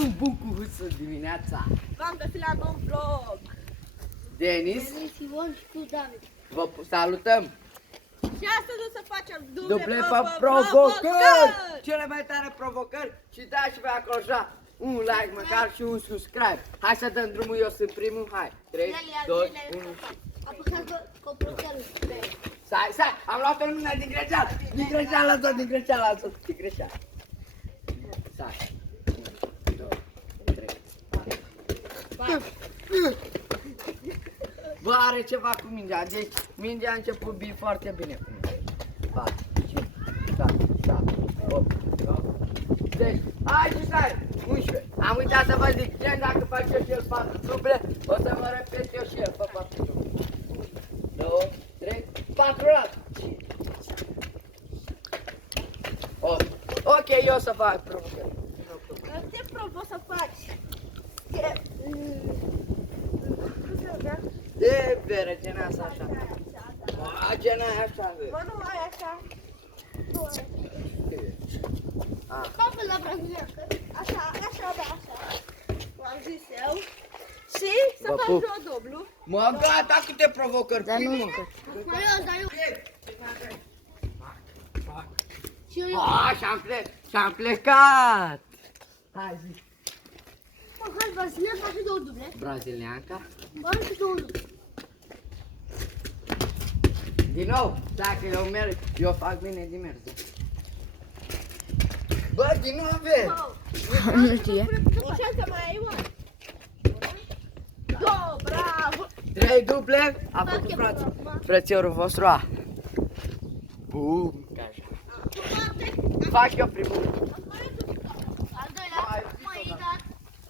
Bun cu Huțu dimineața! V-am găsit la nou vlog! Denis, Ion și cu David. vă salutăm! Și astăzi o să facem Duble provocări! Cele mai tare provocări și dați-vă acolo așa un like măcar și un subscribe. Hai să dăm drumul, eu sunt primul, hai! 3, 2, 1 și... Apăsați coproțelul. Stai, am luat-o lumea din greșeală! Din greșeală am tot, din greșeală am tot, din greșeală! Stai! 1, 2, 3, 4. Bă, are ceva cu mingea, deci mingea a început foarte bine cu mine. 4, 5, 6, 7, 8, 9, 10, hai și stai! 11. Am uitat să vă zic, gen dacă fac eu și el 4 duble, o să mă repet eu și el pe 4 duble. 2, 3, 4 la 5, 8. Ok, eu o să fac provocări. Ce provo să faci? De bere, gen asta așa. Gen aia așa. Bă, nu mai așa. Papă la braziliancă. Așa, da, așa. V-am zis eu. Și să Vă fac pup. eu dublu. Mă, gata, câte provocări. Dar nu mă. Dar eu. Și eu. Și-am plecat. Hai zi. Mă, hai, brazilian, faci două duble. Brazilianca. Bani și două duble. Din nou, dacă eu merg, eu fac bine din mers. Bă, din nou vezi. Nu știe. O șansă mai ai, mă. 2, bravo. 3 duble, a făcut frățiorul vostru A. Bum, ca așa. Fac eu primul. Al doilea. Mai dat.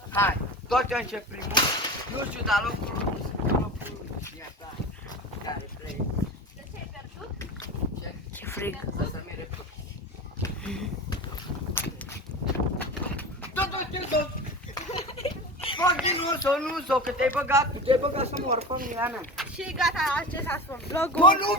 Hai, tot eu încep primul. Nu știu, dar locul ia ta. Care 3. De ce ai pierdut? Ce frig. Să mi repet. Tot. Fac din nu-s-o, că te-ai băgat să mor familia mea. Și gata, acesta a fost vlogul. Bă, nu